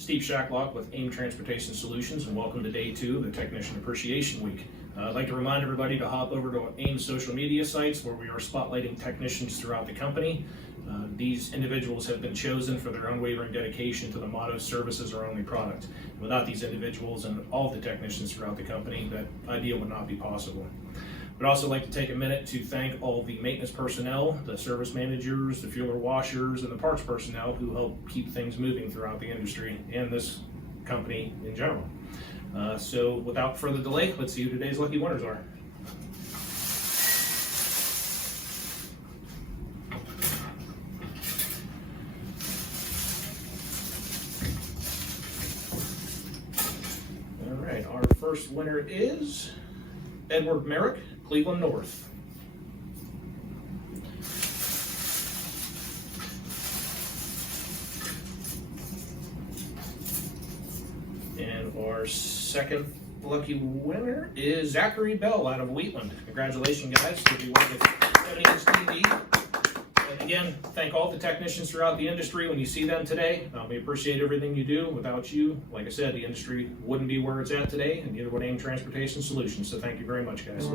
Steve Shacklock with AIM Transportation Solutions, and welcome to day 2 of the Technician Appreciation Week. I'd like to remind everybody to hop over to AIM's social media sites where we are spotlighting technicians throughout the company. These individuals have been chosen for their unwavering dedication to the motto, "Service is our only product." Without these individuals and all the technicians throughout the company, that idea would not be possible. I'd also like to take a minute to thank all the maintenance personnel, the service managers, the fueler washers, and the parts personnel who help keep things moving throughout the industry and this company in general. So without further delay, let's see who today's lucky winners are. All right, our first winner is Edward Merrick, Cleveland North. And our second lucky winner is Zachary Bell out of Wheatland. Congratulations, guys. You'll be working with 70 Inch TV. And again, thank all the technicians throughout the industry when you see them today. We appreciate everything you do. Without you, like I said, the industry wouldn't be where it's at today, and neither would AIM Transportation Solutions. So thank you very much, guys.